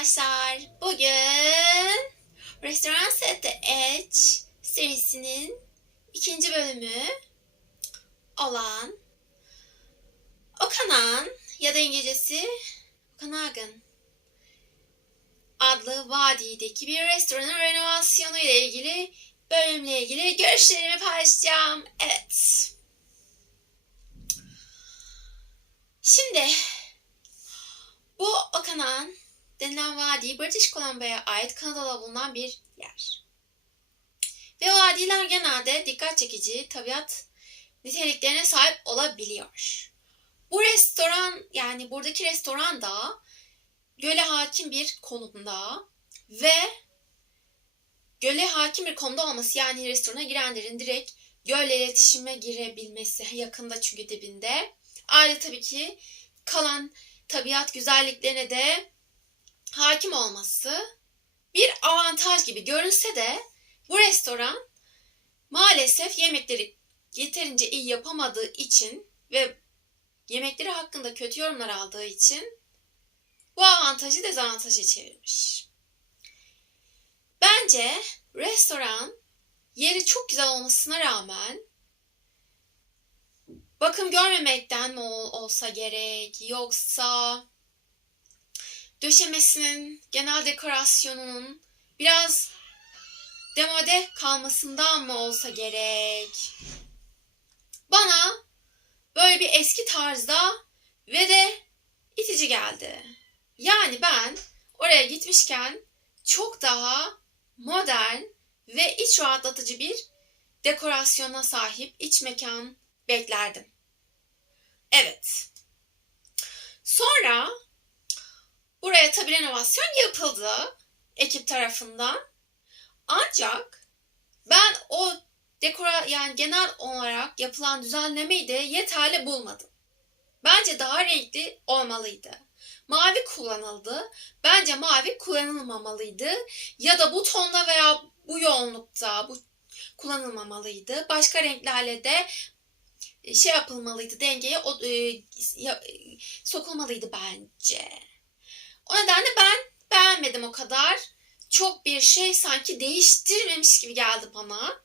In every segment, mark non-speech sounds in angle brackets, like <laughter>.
arkadaşlar. Bugün Restoran Set the Edge serisinin ikinci bölümü olan Okanan ya da İngilizcesi Okanagan adlı vadideki bir restoranın renovasyonu ile ilgili bölümle ilgili görüşlerimi paylaşacağım. Evet. Şimdi bu Okanan denilen vadi British Columbia'ya ait Kanada'da bulunan bir yer. Ve vadiler genelde dikkat çekici tabiat niteliklerine sahip olabiliyor. Bu restoran yani buradaki restoran da göle hakim bir konumda ve göle hakim bir konumda olması yani restorana girenlerin direkt gölle iletişime girebilmesi yakında çünkü dibinde. Ayrıca tabii ki kalan tabiat güzelliklerine de hakim olması bir avantaj gibi görünse de bu restoran maalesef yemekleri yeterince iyi yapamadığı için ve yemekleri hakkında kötü yorumlar aldığı için bu avantajı dezavantaja çevirmiş. Bence restoran yeri çok güzel olmasına rağmen bakım görmemekten mi ol- olsa gerek yoksa döşemesinin genel dekorasyonunun biraz demode kalmasından mı olsa gerek? Bana böyle bir eski tarzda ve de itici geldi. Yani ben oraya gitmişken çok daha modern ve iç rahatlatıcı bir dekorasyona sahip iç mekan beklerdim. Evet. Sonra buraya tabi renovasyon yapıldı ekip tarafından. Ancak ben o dekora yani genel olarak yapılan düzenlemeyi de yeterli bulmadım. Bence daha renkli olmalıydı. Mavi kullanıldı. Bence mavi kullanılmamalıydı. Ya da bu tonda veya bu yoğunlukta bu kullanılmamalıydı. Başka renklerle de şey yapılmalıydı dengeye e, e, sokulmalıydı bence. O nedenle ben beğenmedim o kadar. Çok bir şey sanki değiştirmemiş gibi geldi bana.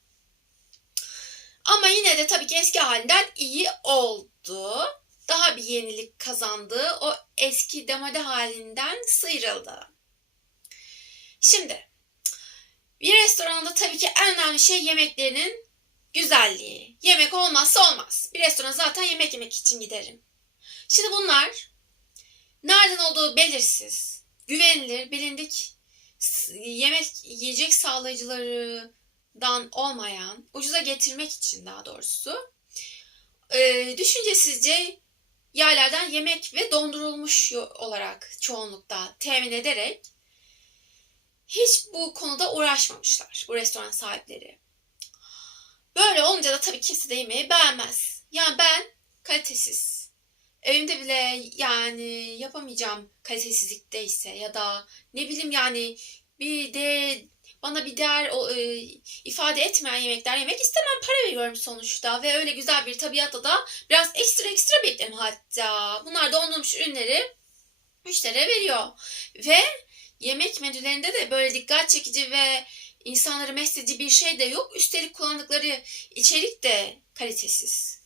Ama yine de tabii ki eski halinden iyi oldu. Daha bir yenilik kazandı. O eski demode halinden sıyrıldı. Şimdi bir restoranda tabii ki en önemli şey yemeklerinin güzelliği. Yemek olmazsa olmaz. Bir restorana zaten yemek yemek için giderim. Şimdi bunlar nereden olduğu belirsiz, güvenilir, bilindik yemek yiyecek sağlayıcılarından olmayan, ucuza getirmek için daha doğrusu e, düşüncesizce yerlerden yemek ve dondurulmuş olarak çoğunlukta temin ederek hiç bu konuda uğraşmamışlar bu restoran sahipleri. Böyle olunca da tabii kimse de yemeği beğenmez. Yani ben kalitesiz. Evimde bile yani yapamayacağım kalitesizlikteyse ya da ne bileyim yani bir de bana bir değer o, e, ifade etmeyen yemekler yemek istemem. Para veriyorum sonuçta ve öyle güzel bir tabiatta da biraz ekstra ekstra beklerim hatta. Bunlar dondurmuş ürünleri müşteriye veriyor. Ve yemek menülerinde de böyle dikkat çekici ve insanları mesleğici bir şey de yok. Üstelik kullandıkları içerik de kalitesiz.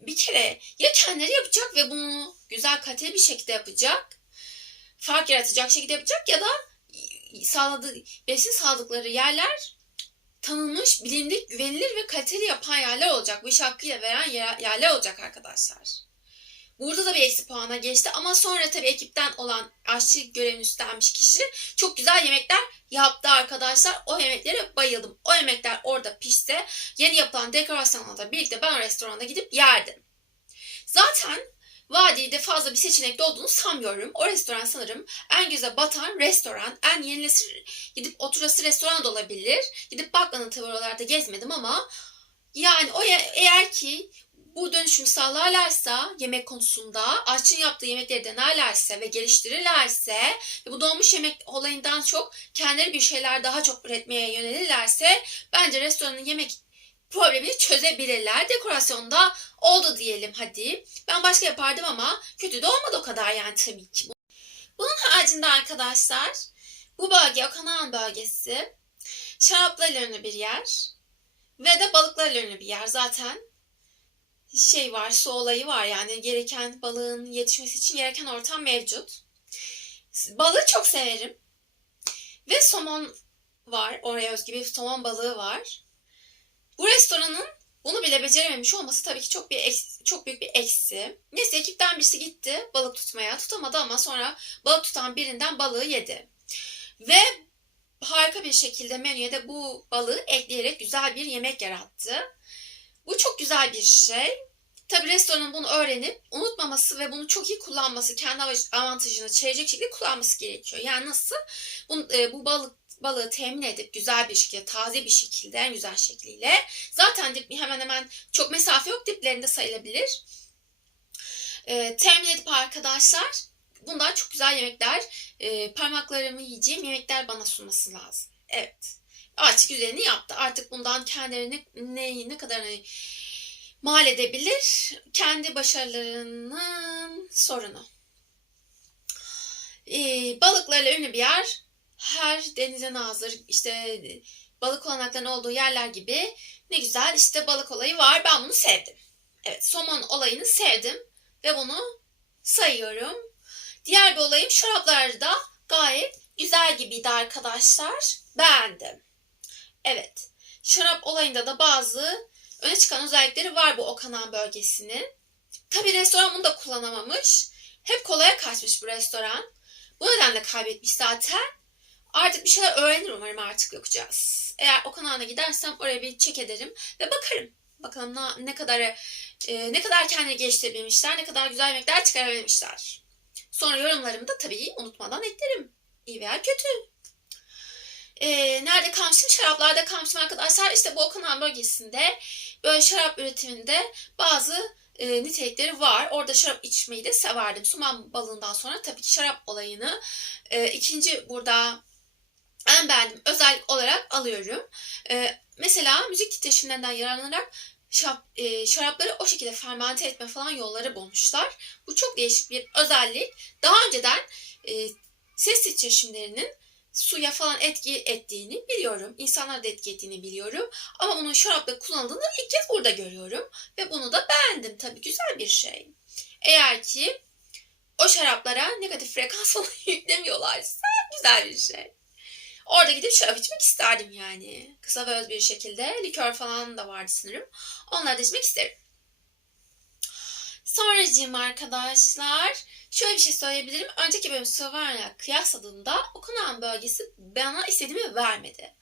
Bir kere ya kendileri yapacak ve bunu güzel kaliteli bir şekilde yapacak. Fark yaratacak şekilde yapacak ya da sağladığı, besin sağladıkları yerler tanınmış, bilindik, güvenilir ve kaliteli yapan yerler olacak. Bu iş hakkıyla veren yer- yerler olacak arkadaşlar. Burada da bir eksi puana geçti ama sonra tabii ekipten olan aşçı görevini üstlenmiş kişi çok güzel yemekler yaptı arkadaşlar. O yemeklere bayıldım. O yemekler orada pişse yeni yapılan dekorasyonlarla birlikte ben restoranda gidip yerdim. Zaten vadide fazla bir seçenekli olduğunu sanmıyorum. O restoran sanırım en göze batan restoran, en yeni nesil gidip oturası restoran da olabilir. Gidip tabii oralarda gezmedim ama yani o eğer ki bu dönüşümü sağlarlarsa yemek konusunda aşçının yaptığı yemekleri denerlerse ve geliştirirlerse bu donmuş yemek olayından çok kendileri bir şeyler daha çok üretmeye yönelirlerse bence restoranın yemek problemini çözebilirler. Dekorasyonda oldu diyelim hadi. Ben başka yapardım ama kötü de olmadı o kadar yani tabii ki. Bunun haricinde arkadaşlar bu bölge Okanağın bölgesi şaraplarla ünlü bir yer ve de balıklarla ünlü bir yer. Zaten şey var su olayı var yani gereken balığın yetişmesi için gereken ortam mevcut. Balığı çok severim. Ve somon var. Oraya özgü bir somon balığı var. Bu restoranın bunu bile becerememiş olması tabii ki çok bir eks- çok büyük bir eksi. Neyse ekipten birisi gitti balık tutmaya. Tutamadı ama sonra balık tutan birinden balığı yedi. Ve harika bir şekilde menüye de bu balığı ekleyerek güzel bir yemek yarattı. Bu çok güzel bir şey. Tabii restoranın bunu öğrenip unutmaması ve bunu çok iyi kullanması, kendi av- avantajını çevirecek şekilde kullanması gerekiyor. Yani nasıl? Bu, e, bu balık balığı temin edip güzel bir şekilde, taze bir şekilde, en güzel şekliyle. Zaten dip hemen hemen çok mesafe yok, diplerinde sayılabilir. E, temin edip arkadaşlar bundan çok güzel yemekler, e, parmaklarımı yiyeceğim yemekler bana sunması lazım. Evet. Artık güzelini yaptı. Artık bundan kendilerini ne, ne kadar hani mal edebilir? Kendi başarılarının sorunu. Ee, balıklarla ünlü bir yer. Her denize nazır işte balık olanaklarının olduğu yerler gibi ne güzel işte balık olayı var. Ben bunu sevdim. Evet somon olayını sevdim ve bunu sayıyorum. Diğer bir olayım şaraplar da gayet güzel gibiydi arkadaşlar. Beğendim. Evet. Şarap olayında da bazı öne çıkan özellikleri var bu Okanan bölgesinin. Tabi restoran bunu da kullanamamış. Hep kolaya kaçmış bu restoran. Bu nedenle kaybetmiş zaten. Artık bir şeyler öğrenir umarım artık yapacağız. Eğer Okanan'a gidersem oraya bir çek ederim ve bakarım. Bakalım ne, ne kadar e, ne kadar kendini geliştirebilmişler, ne kadar güzel yemekler çıkarabilmişler. Sonra yorumlarımı da tabii unutmadan eklerim. İyi veya kötü. Ee, nerede kalmıştım? Şaraplarda kalmıştım arkadaşlar. İşte bu Okanan bölgesinde böyle şarap üretiminde bazı e, nitelikleri var. Orada şarap içmeyi de severdim. Suman balığından sonra tabii ki şarap olayını e, ikinci burada en beğendiğim özellik olarak alıyorum. E, mesela müzik titreşimlerinden yararlanarak şarap, e, şarapları o şekilde fermente etme falan yolları bulmuşlar. Bu çok değişik bir özellik. Daha önceden e, ses titreşimlerinin suya falan etki ettiğini biliyorum. İnsanlara da etki ettiğini biliyorum. Ama bunun şarapta kullanıldığını ilk kez burada görüyorum. Ve bunu da beğendim. Tabii güzel bir şey. Eğer ki o şaraplara negatif frekans <laughs> falan yüklemiyorlarsa güzel bir şey. Orada gidip şarap içmek isterdim yani. Kısa ve öz bir şekilde. Likör falan da vardı sanırım. Onları da içmek isterim. Sonracığım arkadaşlar şöyle bir şey söyleyebilirim. Önceki bölüm Slovenya kıyasladığımda Okunan bölgesi bana istediğimi vermedi.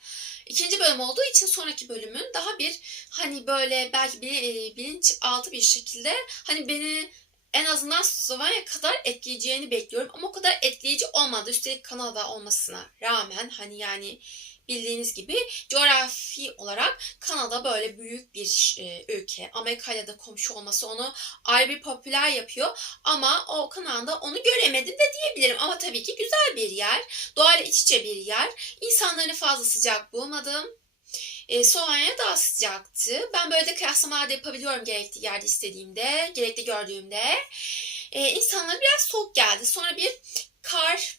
İkinci bölüm olduğu için sonraki bölümün daha bir hani böyle belki bir e, bilinçaltı bir şekilde hani beni en azından Slovenya kadar etkileyeceğini bekliyorum. Ama o kadar etkileyici olmadı. Üstelik Kanada olmasına rağmen hani yani bildiğiniz gibi coğrafi olarak Kanada böyle büyük bir e, ülke. Amerika'yla da komşu olması onu ayrı bir popüler yapıyor. Ama o Kanada onu göremedim de diyebilirim. Ama tabii ki güzel bir yer. Doğayla iç içe bir yer. İnsanlarını fazla sıcak bulmadım. E, Slovenya daha sıcaktı. Ben böyle de kıyaslamalar da yapabiliyorum gerektiği yerde istediğimde, gerekli gördüğümde. E, insanlara biraz soğuk geldi. Sonra bir kar,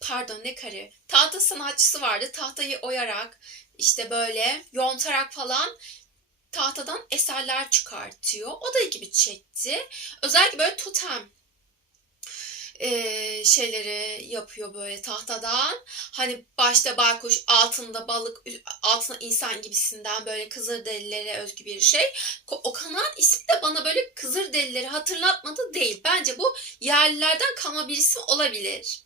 pardon ne karı, tahta sanatçısı vardı. Tahtayı oyarak, işte böyle yontarak falan tahtadan eserler çıkartıyor. O da ilgimi çekti. Özellikle böyle totem e, şeyleri yapıyor böyle tahtadan. Hani başta baykuş, altında balık, altında insan gibisinden böyle Kızılderililere özgü bir şey. Okan'ın ismi de bana böyle Kızılderilileri hatırlatmadı değil. Bence bu yerlilerden kalma bir isim olabilir.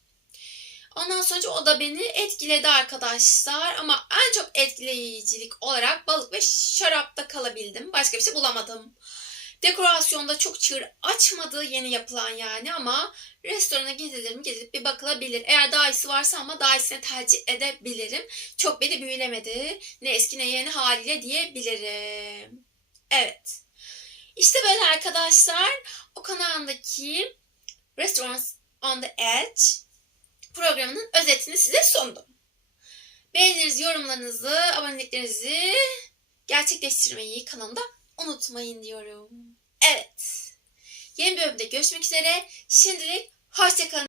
Ondan sonra o da beni etkiledi arkadaşlar. Ama en çok etkileyicilik olarak balık ve şarapta kalabildim. Başka bir şey bulamadım. Dekorasyonda çok çığır açmadı yeni yapılan yani ama restorana gidilir mi gidip bir bakılabilir. Eğer daha varsa ama daha iyisini tercih edebilirim. Çok beni büyülemedi. Ne eski ne yeni haliyle diyebilirim. Evet. İşte böyle arkadaşlar o kanaldaki Restaurants on the Edge programının özetini size sundum. Beğeniniz, yorumlarınızı, aboneliklerinizi gerçekleştirmeyi kanalımda unutmayın diyorum. Evet. Yeni bölümde görüşmek üzere. Şimdilik hoşçakalın.